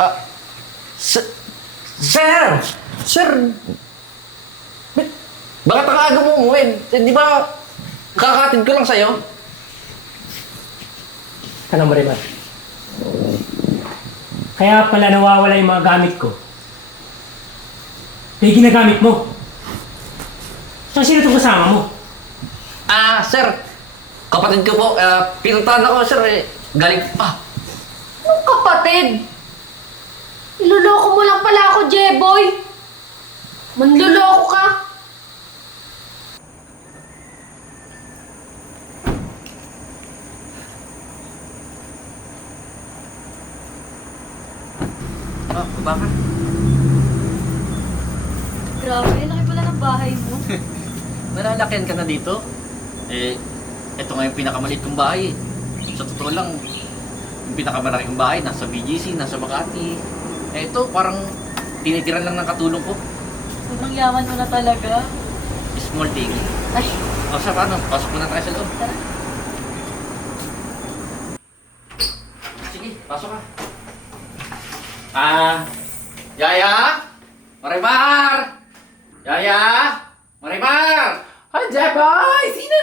Ah, sir! Sir! Sir! Bakit ang aga mo umuwi? Di ba kakatid ko lang sa'yo? Ano mo rin, kaya pala nawawala yung mga gamit ko. Kaya ginagamit mo. So, sino itong kasama mo? Ah, sir! Kapatid ko po, pinuntahan ako, sir, eh. Galing pa. Anong kapatid? Niloloko mo lang pala ako, Jeboy. Manloloko ka. Ah, bakit? Grabe, laki pala ng bahay mo. Nalalakyan ka na dito? Eh, ito nga yung pinakamaliit kong bahay. Sa totoo lang, yung pinakamalaki kong bahay, nasa BGC, nasa Makati. Eh, ito, parang tinitiran lang ng katulong ko. Sobrang yaman mo na talaga. Small thing. Ay, O, sa paano? Pasok muna tayo sa loob. tara. Sige, pasok ka. Yaya? Marimar! Yaya? Marimar! Ay, Jeboy! Sino?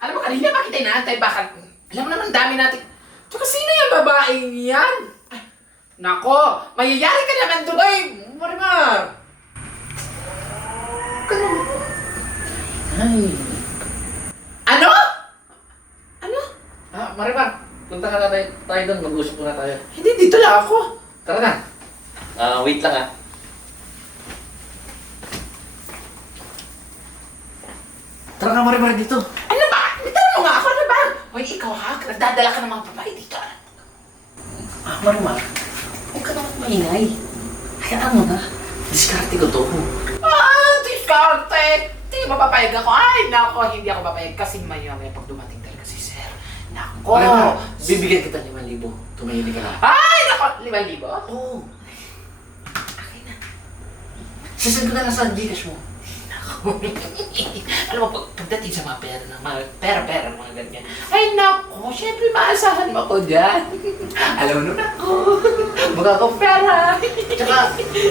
Alam mo, kanina pa kita inaantay. Bakit? Alam mo naman, dami natin. Tsaka sino yung babaeng yan? Ay, nako, mayayari ka naman doon. Ay, Marimar! Ay. Ano? Ano? Marimar, punta ka na tayo doon. Mag-usap muna tayo. Hindi, dito lang ako. Tara na. Wait lang Tara ka, Marimar, dito. Ano ba? Bitawan mo nga ako, ano ba? Hoy, ikaw ha? Nagdadala ka ng mga babae dito. Marimar, huwag ka naman maingay. Hayaan mo na. Diskarte ko to. Diskarte! Hindi mapapayag ako. Ay, nako, hindi ako papayag kasi may pag dumating talaga si Sir. Nako! Marimar, bibigyan kita 5,000. Tumahimik ka lang. Ay, nako, 5,000? Oo. Akin na. Sasend ko na lang sa Gcash mo. Alam mo, pagdating sa mga pera, mga ganyan. Ay, nako, syempre maasahan mo ako dyan. Alam mo na ako. Magkakapera. Tsaka,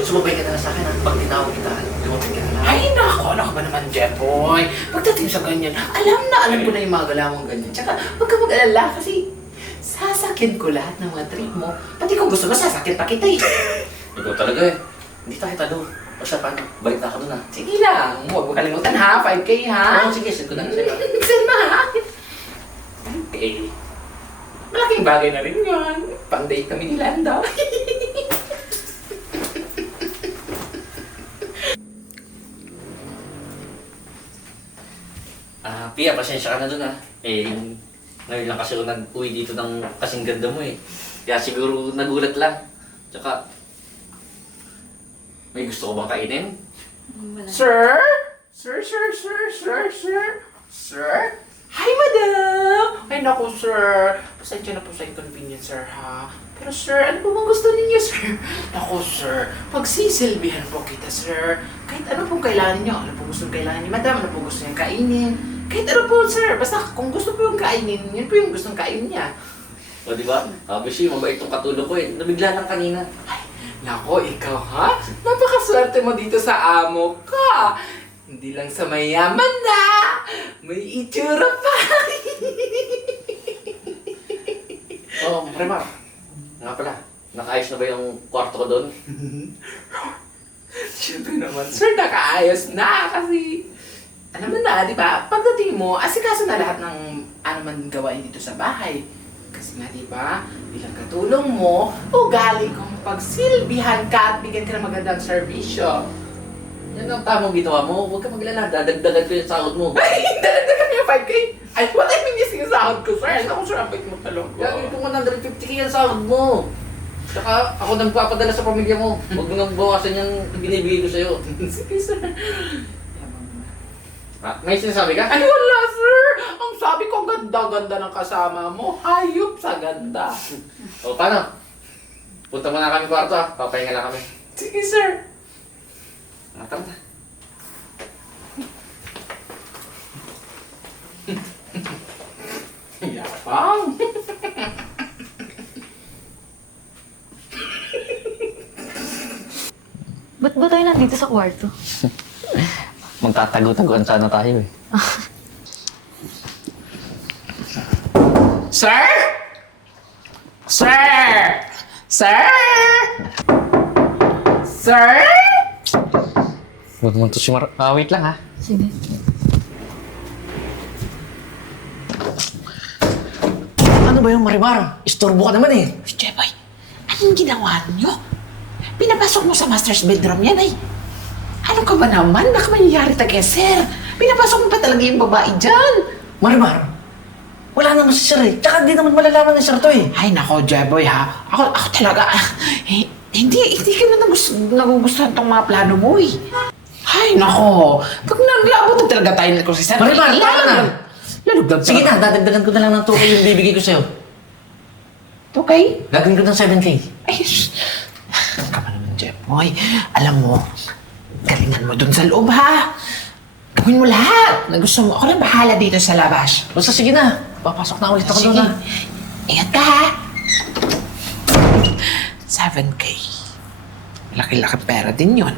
sumabay ka na lang sa akin. Pag tinawag kita, dumating ka na lang. Ay, nako, ano ka ba naman, Jeffoy? Pagdating sa ganyan, alam ko na yung mga galawang ganyan. Tsaka, huwag ka mag-alala kasi sasakyan ko lahat ng mga trip mo. Pati kung gusto mo, sasakyan pa kita eh. Ikaw talaga eh. Hindi tayo talo. Basta paano, balik na ka doon Sige lang, huwag mo kalimutan ha, 5K ha. Oo, sige, send ko na lang sa'yo. Saan na ha? Okay. Malaking bagay na rin yun. Pang-date kami ni Lando. Pia, pasensya ka na doon Eh, ngayon lang kasi ako nag-uwi dito ng kasing ganda mo eh. Kaya siguro nagulat lang. Tsaka, may gusto ko bang kainin? Sir? Sir? Hi, madam! Ay, naku, sir. Pasensya na po sa inconvenience, sir, ha? Pero, sir, ano po bang gusto ninyo, sir? Naku, sir. Pagsisilbihan po kita, sir. Kahit ano pong kailangan niyo. Ano pong gusto kailangan ni madam? Ano pong gusto niyang kainin? Kahit ano po, sir. Basta kung gusto po yung kainin, yun po yung gustong kainin niya. O, di ba? Obviously, mabait tong katulong ko eh. Nabigla lang kanina. Nako, ikaw ha? Napakaswerte mo dito sa amo ka. Hindi lang sa mayaman na, may itsura pa. Oh, Marimar. Nga pala, nakaayos na ba yung kwarto ko doon? Siyempre naman, sir, nakaayos na kasi alam mo na, di ba? Pagdating mo, asikaso na lahat ng ano man gawain dito sa bahay. Kasi nga, di ba, bilang katulong mo, ugali kong pagsilbihan ka at bigyan ka ng magandang serbisyo. Yan ang tamang ginawa mo. Huwag ka maglala. Dadagdagan ko yung sahod mo. Ay, dalaga yung 5K. Ay, what I mean is yung sahod ko, sir. Ano ko, sir, ang bait mo talong ko. Gagawin ko 150K yung sahod mo. Saka ako nagpapadala sa pamilya mo. Huwag mo nang bawasan yung binibigay ko sa'yo. Sige, sir. May sinasabi ka? Ay, wala, sir. Ang sabi ko, ganda-ganda ng kasama mo. Hayop sa ganda. O, paano? Punta muna kami kwarto Papahinga lang kami. Sige, sir. Tara na. Yapang. Ba't ba tayo nandito sa kwarto? Magtatago-taguan sana tayo eh. Sir? Sir? Sir? Sir? Huwag mo to si wait lang ha. Sige. Ano ba yung Marimar? Istorbo ka naman eh. Jeboy, anong ginawa niyo? Pinapasok mo sa master's bedroom yan ay. Ano ka ba naman? Baka mangyayari kay sir. Pinapasok mo pa talaga yung babae dyan. Marimar, wala naman si Sir eh. Tsaka di naman malalaman ni Sir to eh. Ay nako, Jeboy ha. Ako talaga, hindi ka na nagugustuhan tong mga plano mo eh. Ay nako, pag naglabot na talaga tayo kung si sir. Marimar, tama na. Lalugdag Sige na, dadagdagan ko na lang ng 2K yung bibigay ko sa'yo. Okay? Gagawin ko ng 7K. Ay, kama naman, Jeboy. Alam mo, galingan mo dun sa loob, ha? Gawin mo lahat na gusto mo. Ako na bahala dito sa labas. Basta sige na. Papasok na ulit ako doon ha. Ingat ka, ha? 7K. Laki-laki pera din yun.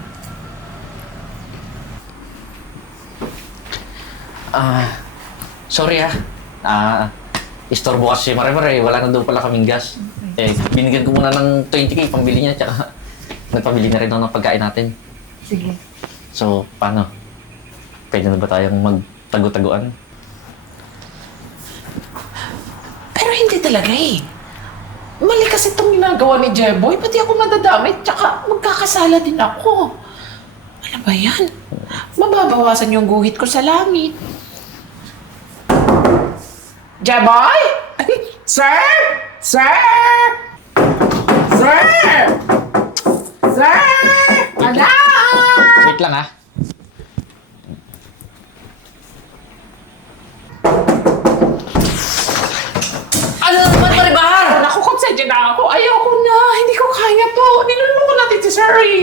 Sorry ha. Istorbo kasi si Marimar eh. Wala na doon pala kaming gas. Eh, binigyan ko muna ng 20K pambili niya. Tsaka nagpabili na rin ako ng pagkain natin. Sige. So, paano? Pwede na ba tayong magtago-taguan? Pero hindi talaga eh. Mali kasi itong ginagawa ni Jeboy. Pati ako madadamit. Tsaka magkakasala din ako. Ano ba yan? Mababawasan yung guhit ko sa langit. Jeboy? Ay, sir? Sir? Sir? Sir? Anak! Wait lang ha. Ano naman, Marimar? Naku, konsensya na ako. Ayoko na. Hindi ko kaya to. Nilulungo natin si Sir eh.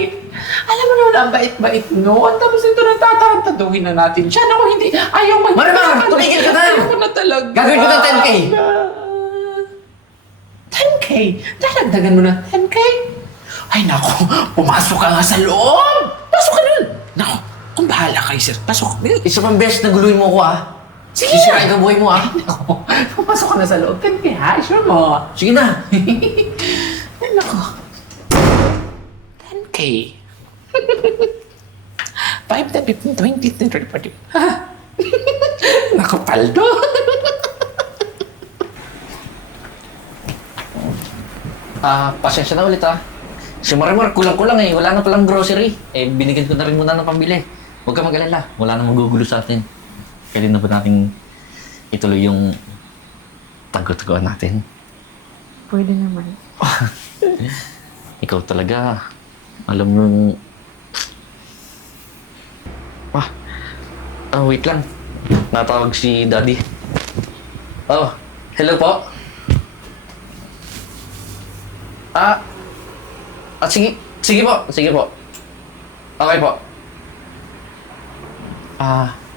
Alam mo naman, ang bait-bait noon. Tapos ito na tatarantaduhin na natin siya. Naku, hindi. Ayaw mag- Marimar, tumigil ka na. Ayoko na talaga. Gagawin ko ng 10K. 10K? Dadagdagan mo na 10K? Ay, naku. Pumasok ka nga sa loob. Pasok ka nun. Naku, kung bahala kayo, sir. Pasok. Isa pang beses na guluhin mo ko ha. Sige Sisirain na. ka buhay mo ha. Naku, pumasok ka na sa loob. 10K ha? Sure mo? Sige na. Ay, naku. 10K. 5, 10, 15, 20, 30, 40. Ha? Naku, paldo. Pasensya na ulit ha. Si Marimar, kulang-kulang eh. Wala na palang grocery. Eh, binigyan ko na rin muna ng pambili. Huwag ka mag-alala. Wala na magugulo sa atin. Pwede na ba natin ituloy yung tago-taguan natin? Pwede naman. Ikaw talaga. Alam mo... wait lang. Natawag si Daddy. Oh, hello po. Sige. Sige po. Sige po. Okay po.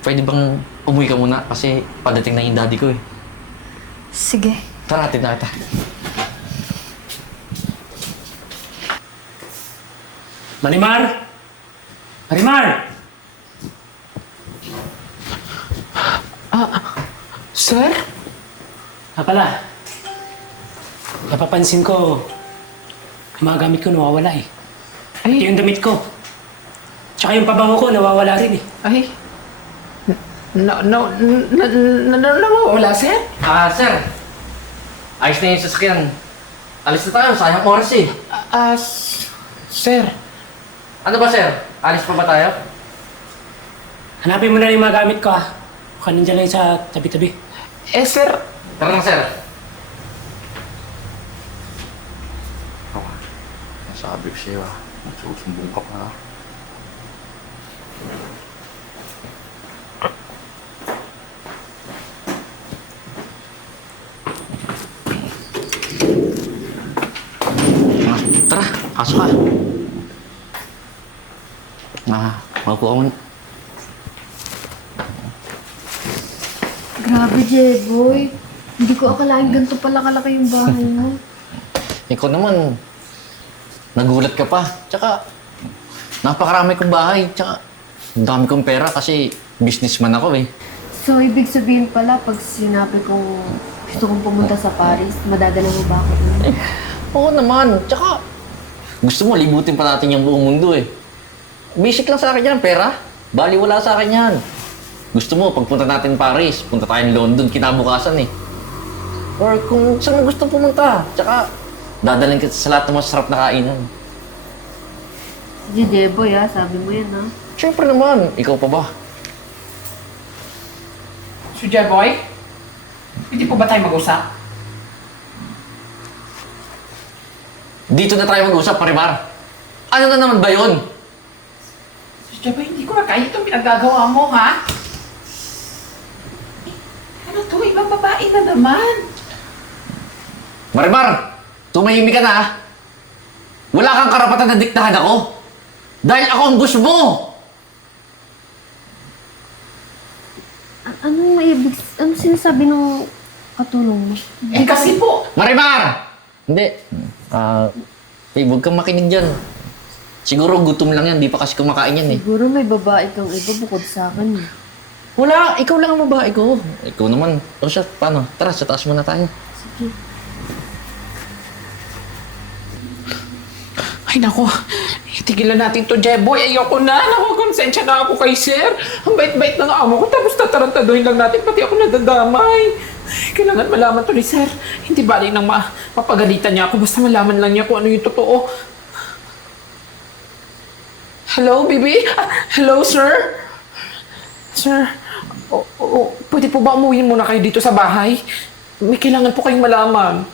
Pwede bang umuwi ka muna? Kasi padating na yung daddy ko eh. Sige. Tara, natin na kita. Marimar! Marimar! Sir? Pala. Napapansin ko, ang mga gamit ko nawawala eh. Ay, Yung damit ko. Tsaka yung pabango ko nawawala rin eh. ay. Wala, sir? Sir. Ayos na yung sasakyan. Alis na tayo. Sayang oras eh. Sir. Ano ba, sir? Alis pa ba tayo? Hanapin mo na yung mga gamit ko ah. Baka nandiyan lang sa tabi-tabi. Sir. Tara na, sir. Sabi ko sa'yo nagsusumbong ka pa. Tara, pasok ka. Maupo ka muna. Grabe, Jeboy. Hindi ko akalain ganito pala kalaki yung bahay mo. Ikaw naman, nagulat ka pa. Tsaka, napakarami kong bahay. Tsaka, ang dami kong pera kasi businessman ako eh. So, ibig sabihin pala, pag sinabi kong gusto kong pumunta sa Paris, madadala mo ba ako? Oo naman. Tsaka, gusto mo, libutin pa natin yung buong mundo eh. Basic lang sa akin yan, pera. Bali, wala sa akin yan. Gusto mo, pagpunta natin Paris, punta tayong London, kinabukasan eh. Or kung saan mo gusto pumunta. Tsaka, dadalhin kita sa lahat ng masarap na kainan. Sige, Jeboy sabi mo yan Siyempre naman, ikaw pa ba? So, Jeboy, hindi po ba tayo mag-usap? Dito na tayo mag-usap, Marimar. Ano na naman ba yun? So, Jeboy, hindi ko na kaya itong pinagagawa mo, ha? Ano to? Ibang babae na naman. Marimar, tumahimik ka na ah. Wala kang karapatan na diktahan ako. Dahil ako ang gusto mo. Ano sinasabi ng katulong mo? Eh, kasi po, Marimar! Hindi. Huwag kang makinig dyan. Siguro gutom lang yan, di pa kasi kumakain yan eh. Siguro may babae kang iba bukod sa akin. Wala, ikaw lang ang babae ko. Ikaw naman. O siya, paano? Tara, sa taas muna tayo. Sige. ay nako, tigilan natin to, Jeboy. Ayoko na. Naku, konsensya na ako kay sir. Ang bait-bait ng amo ko, tapos tatarantaduhin lang natin, pati ako nadadamay. Kailangan malaman to ni sir. Hindi bali nang mapagalitan niya ako, basta malaman lang niya kung ano yung totoo. Hello, baby? Hello, sir? Sir, pwede po ba umuwi muna kayo dito sa bahay? May kailangan po kayong malaman.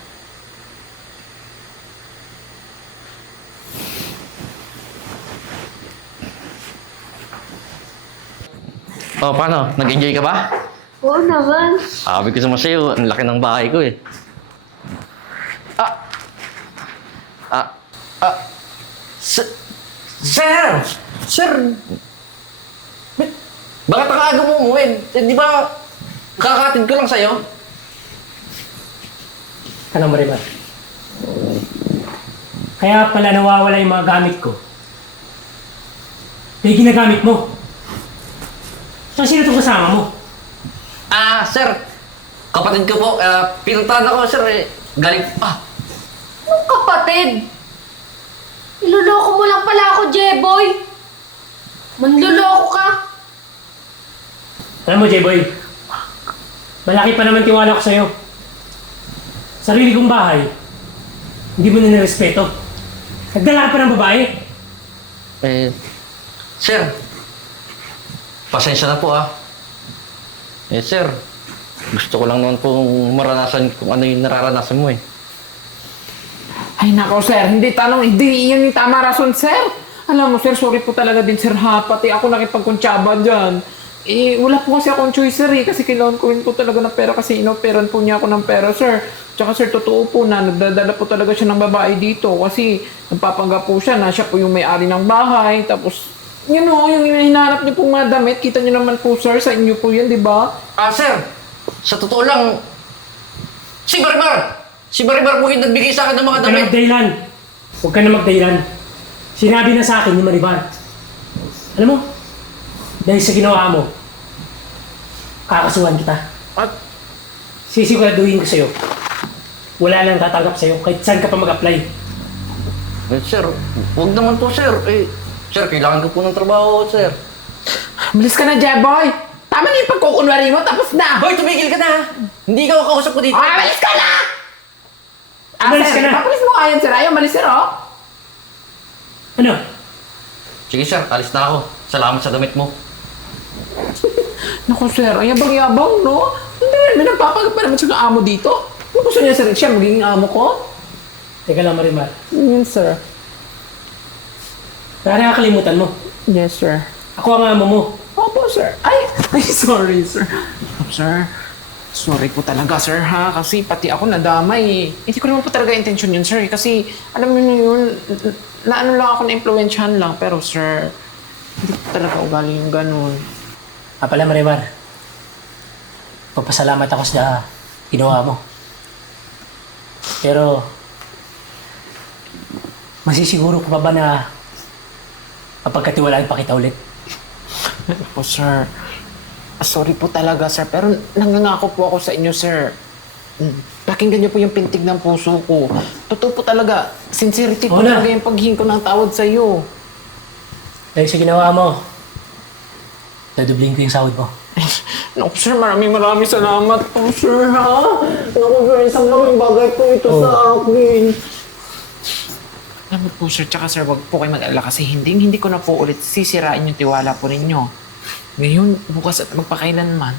O, paano? Nag-enjoy ka ba? Oo naman. Sabi ko sa sa'yo, ang laki ng bahay ko eh. Ah! Ah! Ah! Sir! Sir! Bakit ang aga mo umuwi? Di ba kakatid ko lang sa'yo? Ano, Marimar? Kaya pala nawawala yung mga gamit ko. Kaya ginagamit mo. So, sino itong kasama mo? Sir! Kapatid ko po, pinuntahan ako, sir eh. Galing, Anong kapatid? Niloloko mo lang pala ako, Jeboy. Manloloko ka. Alam mo, J-Boy, malaki pa naman tiwala ko sa'yo. Sarili kong bahay, hindi mo na nirespeto. Nagdala pa ng babae. Sir, pasensya na po sir, gusto ko lang naman pong maranasan kung ano yung nararanasan mo eh. Ay nako sir, hindi yan yung tama rason sir. Alam mo sir, sorry po talaga din sir ha, pati ako nakipagkuntsaba dyan. Wala po kasi akong choice sir kasi kailangan ko rin po talaga ng pera kasi inoperan po niya ako ng pera sir. Tsaka sir, totoo po na nagdadala po talaga siya ng babae dito kasi nagpapanggap po siya na siya po yung may-ari ng bahay. Tapos, yung hinahanap niyo pong mga damit, kita niyo naman po sir, sa inyo po yan, di ba? Sir, sa totoo lang, si Marimar! Si Marimar po yung nagbigay sa akin ng mga Huwag ka na damit. magdahilan. Huwag ka na magdahilan. Sinabi na sa akin ni Maribar. Alam mo, dahil sa ginawa mo, kakasuhan kita. At, Sisiguraduhin ko sa'yo. Wala nang tatanggap sa'yo kahit saan ka pa mag-apply. Sir, huwag naman po sir. Sir, kailangan ko po ng trabaho, sir. bilis ka na, Jeboy! Tama na yung pagkukunwari mo, tapos na! Boy, tumigil ka na! Hindi ka kausap ko dito. Malis ka na! Umalis sir, ka na. papalis mo nga yan, sir. Ayaw, malis, sir, oh. Ano? Sige sir, alis na ako. Salamat sa damit mo. Naku, sir, ang yabang-yabang, no? Hindi, may nagpapanggap pa naman siya ng amo dito. Ano gusto niya, sir, siya magiging amo ko? Teka lang, Marimar. Yes, sir. Baka nakakalimutan mo. Yes, sir. Ako ang amo mo. Opo, sir. Ay, sorry, sir. Sir, sorry po talaga, sir, ha? Kasi pati ako nadamay. Hindi ko naman po talaga intention yun, sir. Kasi, alam niyo yun, naano lang ako na-influensyahan lang. Pero, sir, hindi ko talaga ugali yung ganun. Pala, Marimar. Pagpasalamat ako sa ginawa mo. Pero, masisiguro ko pa ba na Mapagkatiwalaan pa kita ulit. Po, sir. Sorry po talaga, sir. Pero nangangako po ako sa inyo, sir. Pakinggan niyo po yung pintig ng puso ko. Totoo po talaga. Sincerity po Oo na. talaga yung paghingi ko ng tawad sa iyo. Dahil sa ginawa mo, dadublihin ko yung sahod mo. Naku, sir, maraming salamat po, sir, ha? Naku, sir, isang malaking bagay po ito sa akin. Alam mo po, sir, tsaka sir, wag po kayo mag-alala kasi hindi ko na po ulit sisirain yung tiwala po ninyo. Ngayon, bukas at magpakailanman,